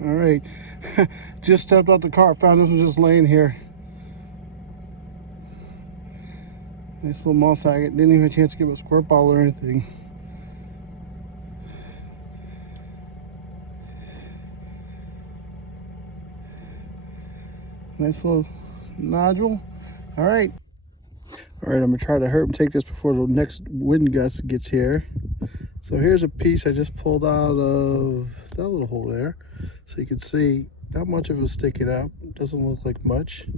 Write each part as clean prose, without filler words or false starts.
All right. Just stepped out the car. Found this one just laying here. Nice little moss agate. Didn't even have a chance to give it a squirt bottle or anything. Nice little nodule. All right. All right, I'm gonna try to hurt and take this before the next wind gust gets here. So here's a piece I just pulled out of that little hole there. So you can see not much of it sticking out. It doesn't look like much,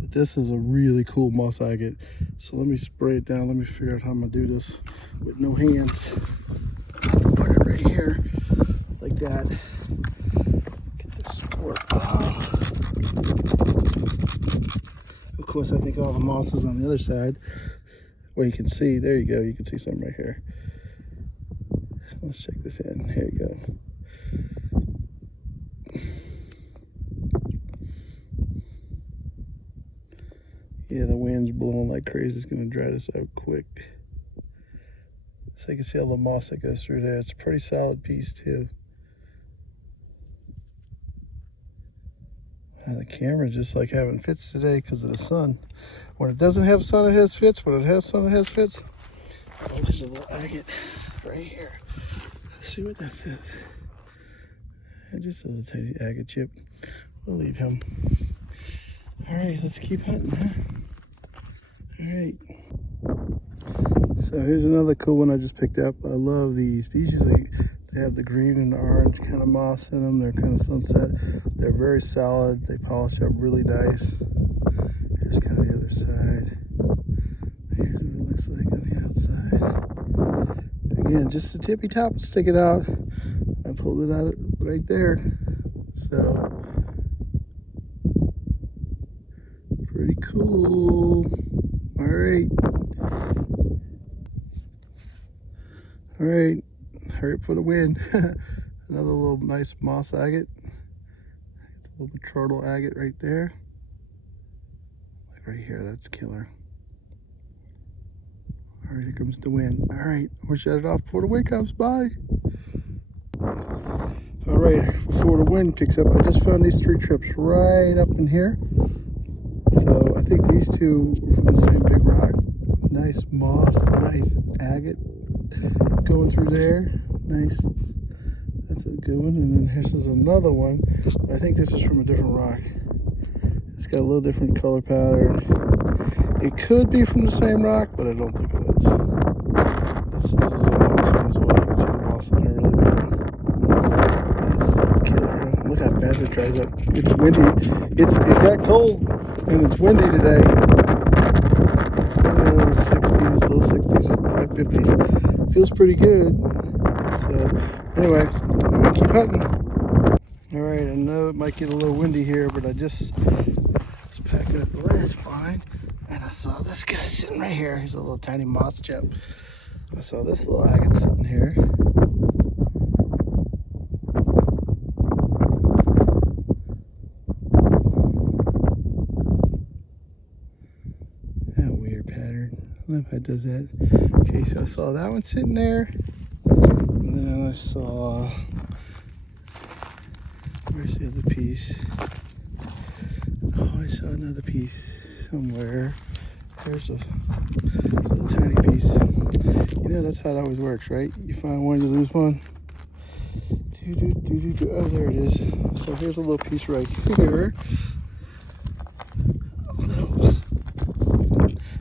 but this is a really cool moss agate. So let me spray it down. Let me figure out how I'm gonna do this with no hands. Put it right here, like that. Get this squirt. Of course, I think all the moss is on the other side. Well, you can see, there you go. You can see some right here. Let's check this in. Here you go. Yeah, the wind's blowing like crazy. It's going to dry this out quick. So you can see all the moss that goes through there. It's a pretty solid piece too. And the camera just like having fits today because of the sun. When it doesn't have sun, it has fits. When it has sun, it has fits. Oh, there's a little agate right here. Let's see what that says. Just a little tiny agate chip. We'll leave him. All right, let's keep hunting, huh? All right. So here's another cool one I just picked up. I love these. These usually, they have the green and the orange kind of moss in them. They're kind of sunset. They're very solid. They polish up really nice. Here's kind of the other side. Here's what it looks like on the outside. Again, just the tippy top sticking out. I pulled it out right there. So, pretty cool. All right. All right. Hurry up for the wind. Another little nice moss agate. A little turtle agate right there. Like right here, that's killer. All right, here comes the wind. All right, I'm gonna shut it off before the wind comes. Bye. All right, before the wind picks up, I just found these 3 trips right up in here. So I think these 2 are from the same big rock. Nice moss, nice agate going through there. Nice. That's a good one. And then this is another one. I think this is from a different rock. It's got a little different color pattern. It could be from the same rock, but I don't think it is. This is a moss one as well. You can see the moss in there really well. That's stuff killer. Look how fast it dries up. It's windy. It got cold and it's windy today. It's in the 60s, low 60s, high 50s. Feels pretty good. So anyway, I'm gonna keep hunting. All right, I know it might get a little windy here, but I just was packing up the last find, and I saw this guy sitting right here. He's a little tiny moss chip. I saw this little agate sitting here. That weird pattern. I don't know if it does that. Okay, so I saw that one sitting there. And then I saw, where's the other piece? Oh, I saw another piece somewhere. There's a little tiny piece. You know, that's how it always works, right? You find one, you lose one. Oh, there it is. So here's a little piece right here.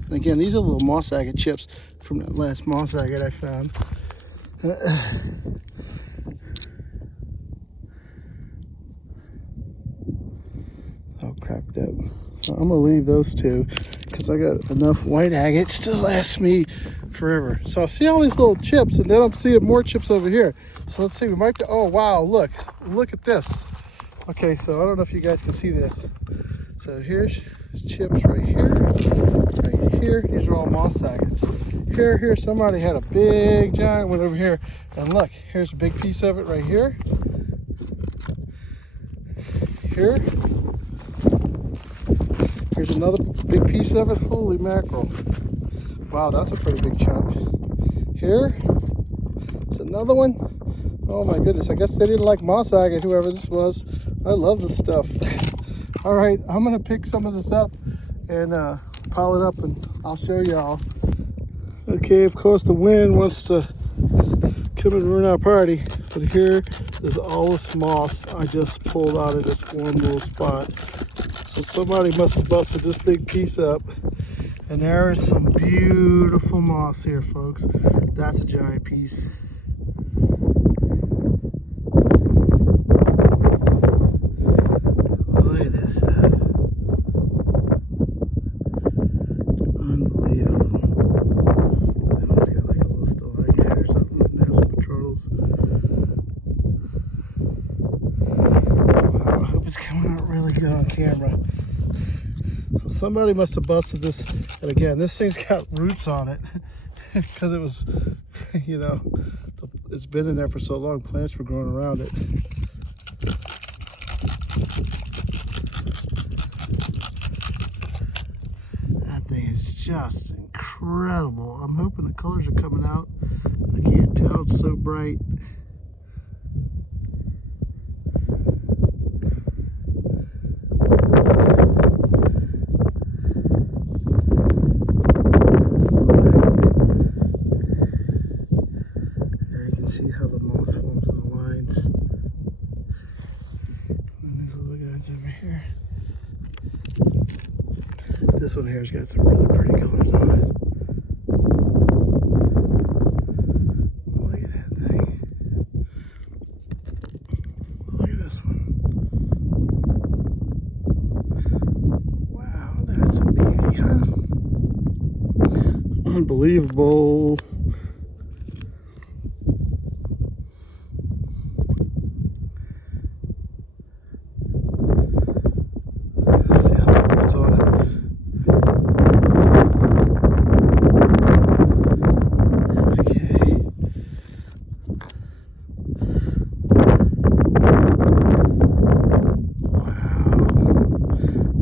And again, these are little moss agate chips from that last moss agate I found. All cracked up. So I'm gonna leave those 2 because I got enough white agates to last me forever. So I see all these little chips, and then I'm seeing more chips over here. So let's see, we might, oh wow, look at this. Okay, so I don't know if you guys can see this. So here's chips right here, right here. These are all moss agates. Here, somebody had a big giant one over here. And look, here's a big piece of it right here. Here's another big piece of it. Holy mackerel. Wow, that's a pretty big chunk. Here's another one. Oh my goodness, I guess they didn't like moss agate, whoever this was. I love this stuff. All right, I'm gonna pick some of this up and pile it up, and I'll show y'all. Okay, of course the wind wants to come and ruin our party, but here is all this moss I just pulled out of this one little spot. So somebody must have busted this big piece up, and there is some beautiful moss here, folks. That's a giant piece. Look at this stuff. Unbelievable. That one's got like a little stalagmite or something. There's some petroleums. Wow, I hope it's coming out really good on camera. So somebody must have busted this. And again, this thing's got roots on it because it was, you know, it's been in there for so long. Plants were growing around it. That thing is just incredible. I'm hoping the colors are coming out. I can't tell, it's so bright. See how the moss forms in the lines. And these little guys over here. This one here has got some really pretty colors on it. Look at that thing. Look at this one. Wow, that's a beauty, huh? Unbelievable.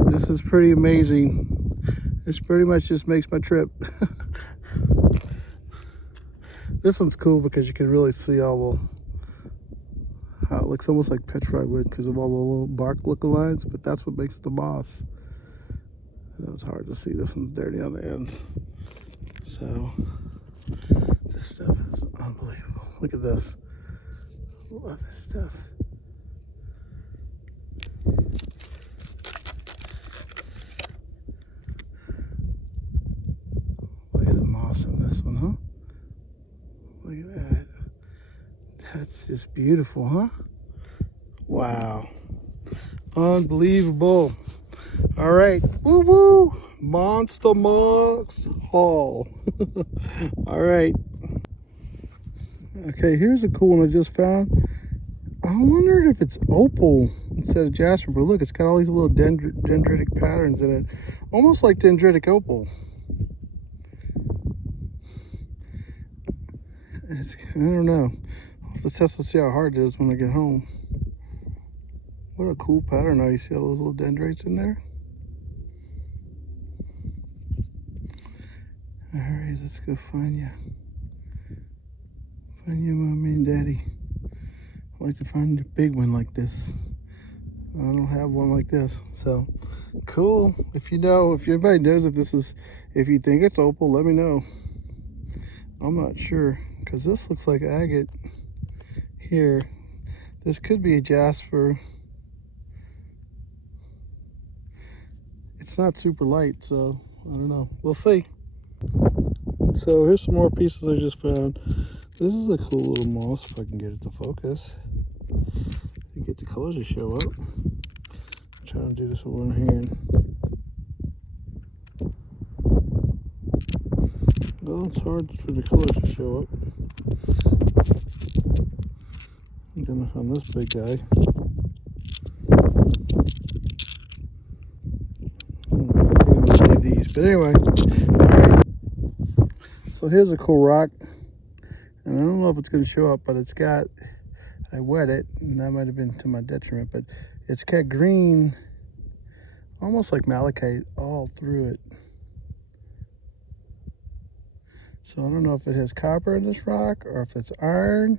This is pretty amazing. This pretty much just makes my trip. This one's cool because you can really see all the, how it looks almost like petrified wood because of all the little bark looking lines, but that's what makes the moss. I know it's hard to see, this one's dirty on the ends. So this stuff is unbelievable. Look at this. Love this stuff. On this one, huh? Look at that. That's just beautiful, huh? Wow. Unbelievable. All right. Woo woo. Monster Moss haul. All right. Okay, here's a cool one I just found. I wondered if it's opal instead of jasper, but look, it's got all these little dendritic patterns in it. Almost like dendritic opal. I don't know. I'll have to test to see how hard it is when I get home. What a cool pattern. Now you see all those little dendrites in there. Alright, let's go find you. Find you, mommy and daddy. I like to find a big one like this. I don't have one like this. So cool. If you know, if anybody knows if this is, if you think it's opal, let me know. I'm not sure, because this looks like agate here. This could be a jasper. It's not super light, so I don't know. We'll see. So here's some more pieces I just found. This is a cool little moss, if I can get it to focus. To get the colors to show up. I'm trying to do this with one hand. Well, it's hard for the colors to show up. And then I found this big guy. I think I'm gonna leave these, but anyway. Alright. So here's a cool rock. And I don't know if it's gonna show up, but it's got, I wet it, and that might have been to my detriment, but it's got green, almost like malachite all through it. So I don't know if it has copper in this rock or if it's iron.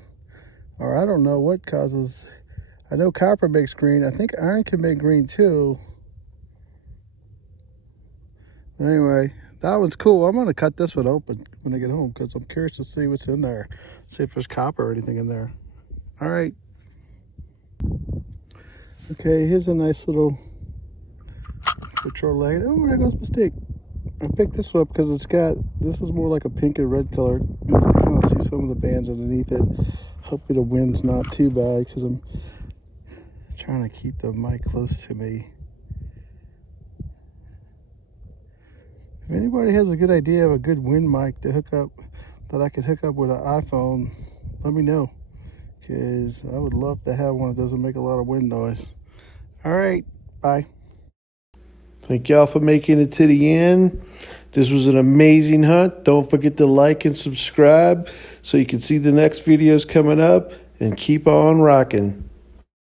or I don't know what causes. I know copper makes green. I think iron can make green too. Anyway, that one's cool. I'm going to cut this one open when I get home because I'm curious to see what's in there. See if there's copper or anything in there. All right. Okay, here's a nice little patrol light. Oh, there goes my stick. I picked this one up because this is more like a pink and red color. You can kind of see some of the bands underneath it. Hopefully the wind's not too bad because I'm trying to keep the mic close to me. If anybody has a good idea of a good wind mic to hook up, that I could hook up with an iPhone, let me know. Because I would love to have one that doesn't make a lot of wind noise. All right, bye. Thank y'all for making it to the end. This was an amazing hunt. Don't forget to like and subscribe so you can see the next videos coming up. And keep on rocking.